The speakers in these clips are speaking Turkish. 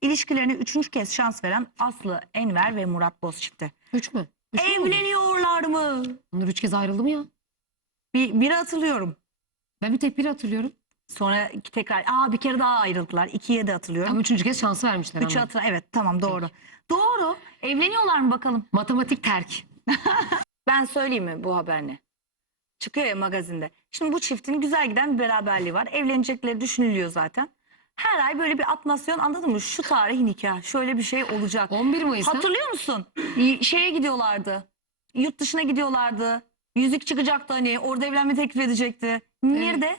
ilişkilerine üçüncü kez şans veren Aslı Enver ve Murat Boz çifti. Üç mü? Üç mü? Evleniyorlar mı? Bunlar üç kez ayrıldı mı ya? Bir, biri hatırlıyorum. Ben bir tek biri hatırlıyorum. Sonra tekrar aa bir kere daha ayrıldılar. İkiye de hatırlıyorum. Ama üçüncü kez şansı vermişler Üçü ama. evet tamam doğru. Doğru. Evleniyorlar mı bakalım? Matematik terk. Ben söyleyeyim mi bu haber ne? Çıkıyor ya magazinde. Şimdi bu çiftin güzel giden bir beraberliği var. Evlenecekleri düşünülüyor zaten. Her ay böyle bir atmasyon anladın mı? Şu tarih nikah şöyle bir şey olacak. 11 Mayıs'ta. Hatırlıyor musun? Y- Şeye gidiyorlardı. Yurt dışına gidiyorlardı. Yüzük çıkacaktı hani orada evlenme teklif edecekti. Nerede?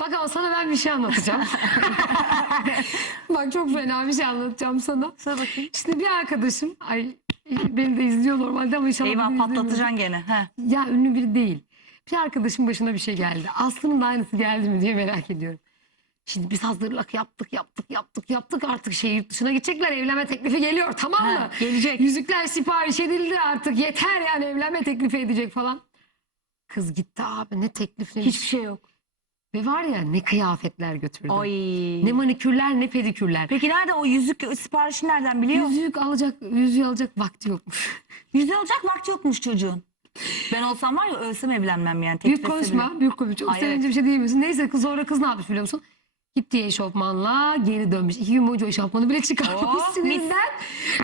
Bak ama sana ben bir şey anlatacağım. Bak çok fena bir şey anlatacağım sana. Söyle bakayım. Şimdi bir arkadaşım, ay beni de izliyor normalde ama inşallah Eyvah beni izlemiyor. patlatacaksın gene. He. Ya ünlü biri değil. Bir arkadaşım başına bir şey geldi. Aslı'nın da aynısı geldi mi diye merak ediyorum. Şimdi biz hazırlık yaptık, yaptık, yaptık, yaptık. Artık yurt dışına gidecekler. Evlenme teklifi geliyor tamam mı? Ha, gelecek. Yüzükler sipariş edildi artık. Yeter yani evlenme teklifi edecek falan. Kız gitti abi ne teklifle. Hiçbir şey yok. Ve var ya ne kıyafetler götürdü. Ay. Ne manikürler ne pedikürler. Peki nerede o yüzük siparişi nereden biliyor? Yüzük alacak, yüzüğü alacak vakti yokmuş. Yüzüğü alacak vakti yokmuş çocuğun. Ben olsam var ya ölsem evlenmem yani. teklif büyük konuşma, bile. büyük konuşma. Çok Ay, sevince evet. bir şey diyemiyorsun. Neyse kız sonra kız ne yapmış biliyor musun? Gitti eşofmanla geri dönmüş. İki gün boyunca o eşofmanı bile çıkarmamış Oh, sinirinden.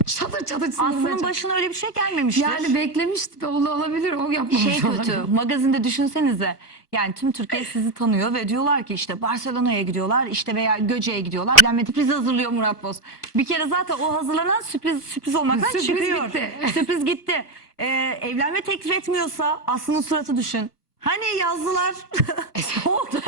Çatır çatır sinirinden. Aslı'nın çatır. başına öyle bir şey gelmemiştir. Yani beklemişti. Ol- Olabilir o yapmamış. şey kötü. olabilir. Magazinde düşünsenize. Yani tüm Türkiye sizi tanıyor ve diyorlar ki işte Barcelona'ya gidiyorlar işte veya Göce'ye gidiyorlar. Evlenme sürprizi hazırlıyor Murat Boz. Bir kere zaten o hazırlanan sürpriz sürpriz olmaktan Sürpriz çıkıyor. bitti. sürpriz gitti. Ee, evlenme teklif etmiyorsa Aslı'nın suratı düşün. Hani yazdılar. Oldu?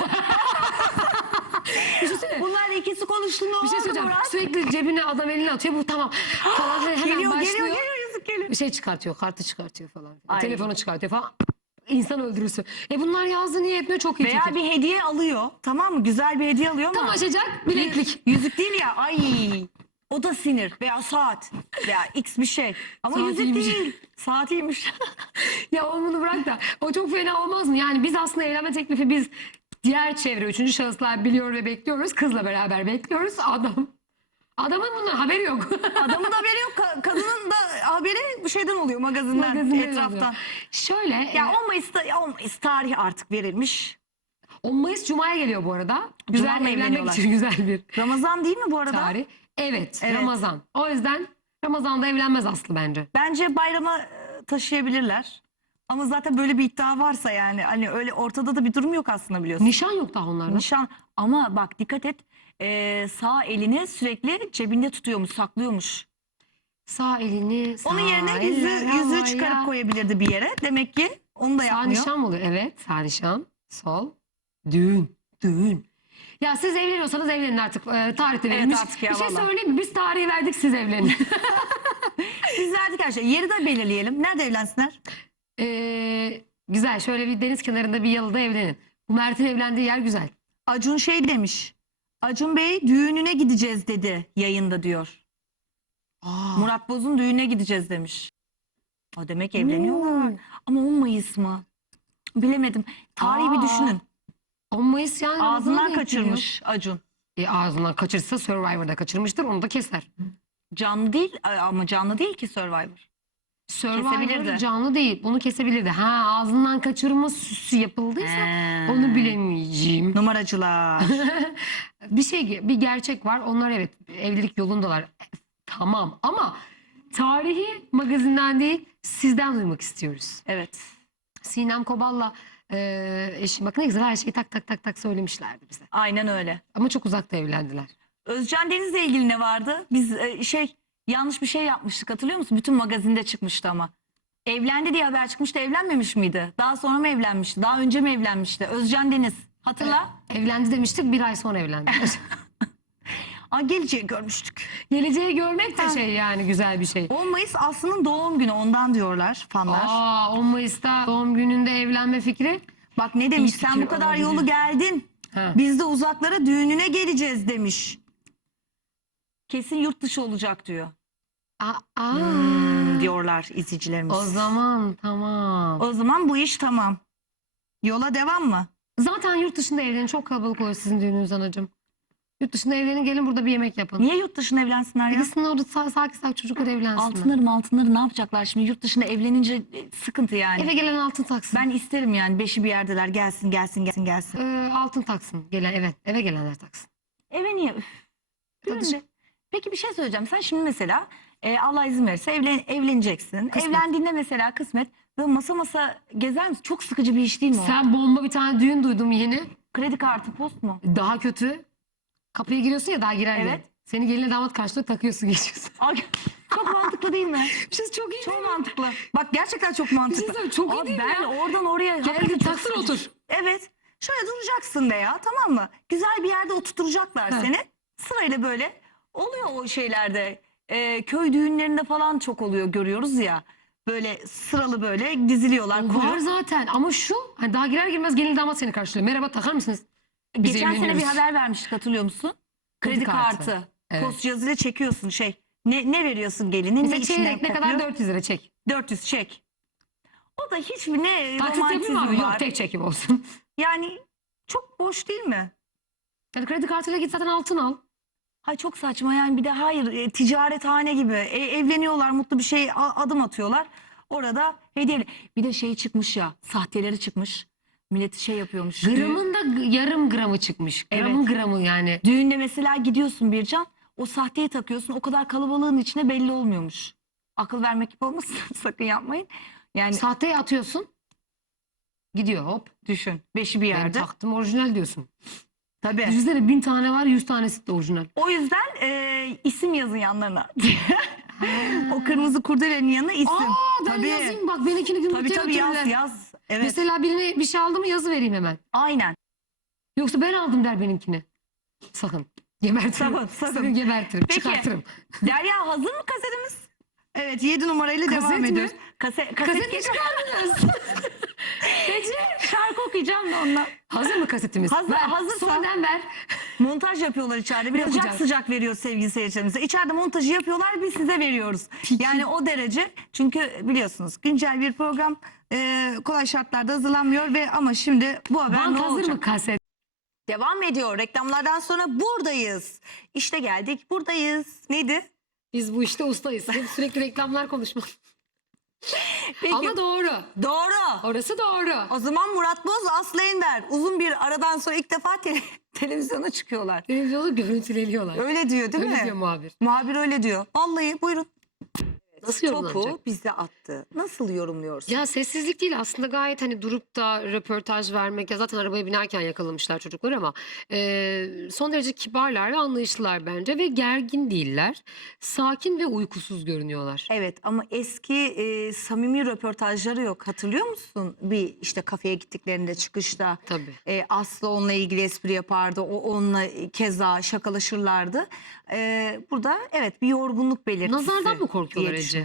Bunlar ikisi konuştu ne Bir oldu şey söyleyeceğim. Murat? Sürekli cebine adam elini atıyor. Bu tamam. Falan hemen Geliyor başlıyor. geliyor geliyor yüzük geliyor. Bir şey çıkartıyor. Kartı çıkartıyor falan. Ay. Telefonu çıkartıyor falan. İnsan öldürürsün. E bunlar yazdı niye etmiyor? Çok iyi Veya fikir. bir hediye alıyor. Tamam mı? Güzel bir hediye alıyor ama. Tam açacak bileklik. Yüzük değil ya. Ay. O da sinir veya saat veya x bir şey. Ama yüzük Saatiymiş. değil. Saatiymiş. Ya o bunu bırak da o çok fena olmaz mı? Yani biz aslında evlenme teklifi biz diğer çevre üçüncü şahıslar biliyor ve bekliyoruz. Kızla beraber bekliyoruz. Adam adamın bundan haberi yok. Adamın haberi yok. ka- Kadının da haberi bu şeyden oluyor magazinden, Magazinden etraftan. oluyor. Şöyle Ya e, 10 Mayıs'ta 10 Mayıs tarihi artık verilmiş. 10 Mayıs Cuma'ya geliyor bu arada. Güzel mı evlenmek evleniyorlar? için güzel bir Ramazan değil mi bu arada? tarih. Evet, Evet. Ramazan. O yüzden Ramazan'da evlenmez Aslı bence. Bence bayrama e, taşıyabilirler. Ama zaten böyle bir iddia varsa yani hani öyle ortada da bir durum yok aslında biliyorsun. Nişan yok daha onlarda. Nişan ama bak dikkat et e, sağ elini sürekli cebinde tutuyormuş saklıyormuş. Sağ elini sağ Onun yerine yüzü, eller yüzüğü havaya. çıkarıp koyabilirdi bir yere. Demek ki onu da Sağ yapmıyor. nişan mı oluyor? Evet sağ nişan. Sol. Düğün. Düğün. Ya siz evleniyorsanız evlenin artık. Ee, tarihte Evet verilmiş. artık ya, Bir şey vallahi. söyleyeyim mi? Biz tarihi verdik siz evlenin. Biz verdik her şeyi. Yeri de belirleyelim. Nerede evlensinler? Ee, güzel. Şöyle bir deniz kenarında bir yalıda evlenin. Bu Mert'in evlendiği yer güzel. Acun şey demiş. Acun Bey düğününe gideceğiz dedi yayında diyor. Aa, Murat Boz'un düğününe gideceğiz demiş. O demek evleniyorlar. Hmm. Ama 10 Mayıs mı? Bilemedim. Tarihi bir Aa, düşünün. 10 Mayıs yani. Ramazan'a Ağzından denk geliyor. kaçırmış Acun. E, ağzından kaçırsa Survivor'da kaçırmıştır. Onu da keser. Canlı değil ama canlı değil ki Survivor. Survivor Kesebilirdi. canlı değil. Bunu kesebilirdi. Ha ağzından kaçırma süsü yapıldıysa He. onu bilemeyeceğim. Numaracılar. bir şey bir gerçek var. Onlar evet evlilik yolundalar. Tamam ama tarihi magazinden değil sizden duymak istiyoruz. evet. Sinem Kobal'la e, eşim bak ne güzel her şeyi tak tak tak tak söylemişlerdi bize. Aynen öyle. Ama çok uzakta evlendiler. Özcan Deniz'le ilgili ne vardı? Biz e, şey yanlış bir şey yapmıştık hatırlıyor musun? Bütün magazinde çıkmıştı ama. Evlendi diye haber çıkmıştı. Evlenmemiş miydi? Daha sonra mı evlenmişti? Daha önce mi evlenmişti? Özcan Deniz. Hatırla. Evlendi demiştik bir ay sonra evlendiler. Aa, geleceği görmüştük. Geleceği görmek de Ha. şey yani güzel bir şey. 10 Mayıs Aslı'nın doğum günü ondan diyorlar fanlar. Aa 10 Mayıs'ta doğum gününde evlenme fikri. Bak ne demiş İyi sen bu kadar olabilir. yolu geldin. Ha. Biz de uzaklara düğününe geleceğiz demiş. Kesin yurt dışı olacak diyor. Aa. Hmm, diyorlar izleyicilerimiz. O zaman tamam. O zaman bu iş tamam. Yola devam mı? Zaten yurt dışında evlenin çok kalabalık oluyor sizin düğününüz anacığım. Yurt dışında evlenin gelin burada bir yemek yapın. Niye yurt dışında evlensinler ya? Gitsinler orada sa- sakin sakin çocuklar evlensinler. Altınları mı altınları ne yapacaklar şimdi yurt dışında evlenince e, sıkıntı yani. Eve gelen altın taksın. Ben isterim yani beşi bir yerdeler gelsin gelsin gelsin gelsin. Ee, altın taksın. Gelen evet eve gelenler taksın. Eve niye? Üf. Tadı- Düğünde. Peki bir şey söyleyeceğim. Sen şimdi mesela e, Allah izin verirse evlen, evleneceksin. Kısmet. Evlendiğinde mesela kısmet böyle masa masa gezer misin? Çok sıkıcı bir iş değil mi o? Sen bomba bir tane düğün duydum yeni. Kredi kartı post mu? Daha kötü. Kapıya giriyorsun ya daha girer Evet. evet. Seni gelinle damat karşılığı takıyorsun geçiyorsun. Ay, çok mantıklı değil mi? Siz çok iyi Çok mantıklı. Bak gerçekten çok Bir şey mantıklı. söyleyeyim, çok iyi Abi değil mi ben ya? oradan oraya hakikaten Gel çok taksın sıkıcı. otur. Evet. Şöyle duracaksın de ya tamam mı? Güzel bir yerde oturtacaklar seni. Sırayla böyle oluyor o şeylerde. Ee, köy düğünlerinde falan çok oluyor görüyoruz ya. Böyle sıralı böyle diziliyorlar. Kuyruk. var zaten ama şu hani daha girer girmez gelin damat seni karşılıyor. Merhaba takar mısınız? Biz Geçen sene bir evleniyoruz. haber vermiştik hatırlıyor musun? Kredi, Kredi kartı. kartı. Evet. Post yazıyla çekiyorsun şey. Ne, ne veriyorsun gelinin? Ne Mesela içinden çeyrek ne kopuyor? kadar 400 lira çek. 400 çek. O da hiçbir ne Taksit yapayım romantizm mı abi? var. Yok tek çekim olsun. Yani çok boş değil mi? Yani kredi kartıyla git zaten altın al. Hay çok saçma yani bir de hayır e, ticarethane gibi E, evleniyorlar mutlu bir şey a- adım atıyorlar. Orada hediye bir de şey çıkmış ya sahteleri çıkmış. Millet şey yapıyormuş. Düğün- Gramın da g- yarım gramı çıkmış. Gramın gramı yani. Düğünde mesela gidiyorsun bir can o sahteyi takıyorsun o kadar kalabalığın içine belli olmuyormuş. Akıl vermek gibi olmasın sakın yapmayın. Yani Sahteye atıyorsun. Gidiyor hop. düşün beşi bir Ben yerde. taktım orijinal diyorsun. Tabii. Düşünsene bin tane var yüz tanesi de orijinal. O yüzden e, isim yazın yanlarına. o kırmızı kurdelenin yanına isim. Aa ben Tabii. yazayım bak benimkini Tabii gümrüğe tabii yaz götürürler. yaz. Evet. Mesela birine bir şey aldı mı yazı vereyim hemen. Aynen. Yoksa ben aldım der benimkini. Sakın. Gebertirim. Sakın, sakın. gebertirim. Peki. Çıkartırım. Derya hazır mı kasetimiz? Evet 7 numarayla Kaset devam mi? ediyoruz. Kase, kaset, Kaset mi çıkardınız? Şarkı okuyacağım da onunla. Hazır mı kasetimiz? Hazır- ver. hazırsa- Sondan ver. Montaj yapıyorlar içeride. Biraz sıcak Yapacağız. sıcak veriyor sevgili seyircilerimize. İçeride montajı yapıyorlar biz size veriyoruz. Yani o derece. Çünkü biliyorsunuz güncel bir program e, kolay şartlarda hazırlanmıyor ve ama şimdi bu haber Bant ne hazır olacak? mı kaset? Devam ediyor. Reklamlardan sonra buradayız. İşte geldik buradayız. Neydi? Biz bu işte ustayız. Hep sürekli reklamlar konuşma. Peki. Ama doğru. Doğru. Orası doğru. O zaman Murat Boz, Aslı Enver uzun bir aradan sonra ilk defa tele- televizyona çıkıyorlar. Televizyonu görüntüleniyorlar. Öyle diyor değil Öyle mi? diyor muhabir. Muhabir öyle diyor. Vallahi buyurun. Nasıl yorumlanacak? Topu bize attı. Nasıl yorumluyorsun? Ya sessizlik değil aslında gayet hani durup da röportaj vermek ya zaten arabaya binerken yakalamışlar çocuklar ama e, son derece kibarlar ve anlayışlılar bence ve gergin değiller. Sakin ve uykusuz görünüyorlar. Evet ama eski e, samimi röportajları yok. Hatırlıyor musun? Bir işte kafeye gittiklerinde çıkışta Tabii. e, Aslı onunla ilgili espri yapardı. O onunla keza şakalaşırlardı. E, burada evet bir yorgunluk belirtisi. Nazardan mı korkuyorlar diye Ece?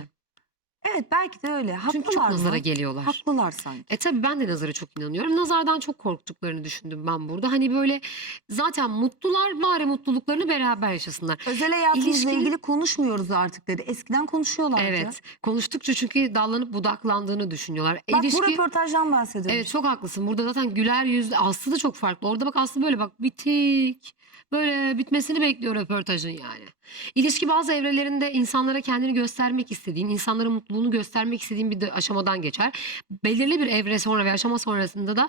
Evet belki de öyle. Haklılar Çünkü çok nazara mı? geliyorlar. Haklılar sanki. E tabii ben de nazara çok inanıyorum. Nazardan çok korktuklarını düşündüm ben burada. Hani böyle zaten mutlular bari mutluluklarını beraber yaşasınlar. Özel hayatımızla İlişkinin- ilgili konuşmuyoruz artık dedi. Eskiden konuşuyorlardı. Evet. Konuştukça çünkü dallanıp budaklandığını düşünüyorlar. Bak bu İlişki röportajdan bahsediyoruz. Evet çok haklısın. Burada zaten güler yüzlü Aslı da çok farklı. Orada bak Aslı böyle bak bitik. Böyle bitmesini bekliyor röportajın yani. İlişki bazı evrelerinde insanlara kendini göstermek istediğin, insanların mutluluğunu göstermek istediğin bir de aşamadan geçer. Belirli bir evre sonra ve aşama sonrasında da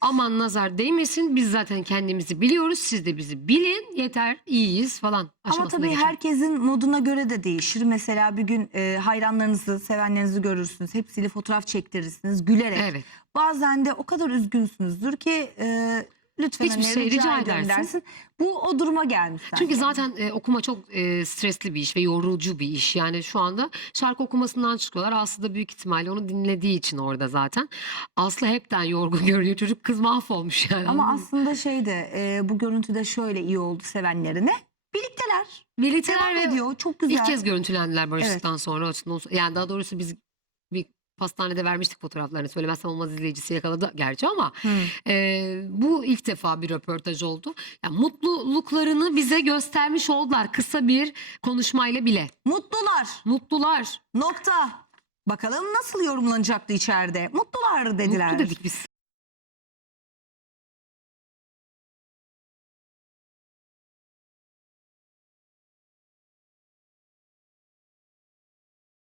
aman nazar değmesin biz zaten kendimizi biliyoruz siz de bizi bilin yeter iyiyiz falan Ama aşamasına tabii geçer. herkesin moduna göre de değişir. Mesela bir gün e, hayranlarınızı, sevenlerinizi görürsünüz. Hepsiyle fotoğraf çektirirsiniz gülerek. Evet. Bazen de o kadar üzgünsünüzdür ki e, lütfen Hiçbir hani şey rica, rica edersin. dersin. Bu o duruma gelmiş. Çünkü sanki. zaten e, okuma çok e, stresli bir iş ve yorucu bir iş. Yani şu anda şarkı okumasından çıkıyorlar. Aslı da büyük ihtimalle onu dinlediği için orada zaten. Aslı hepten yorgun görünüyor. Çocuk kız mahvolmuş yani. Ama aslında şey de e, bu görüntüde şöyle iyi oldu sevenlerine. Birlikteler. Birlikteler Devam ve ediyor. Çok güzel. ilk kez görüntülendiler barıştıktan sonra. Açısından sonra- Yani daha doğrusu biz pastanede vermiştik fotoğraflarını. Söylemezsem olmaz izleyicisi yakaladı gerçi ama e, bu ilk defa bir röportaj oldu. Yani mutluluklarını bize göstermiş oldular kısa bir konuşmayla bile. Mutlular. Mutlular. Nokta. Bakalım nasıl yorumlanacaktı içeride. Mutlular dediler. Mutlu dedik biz.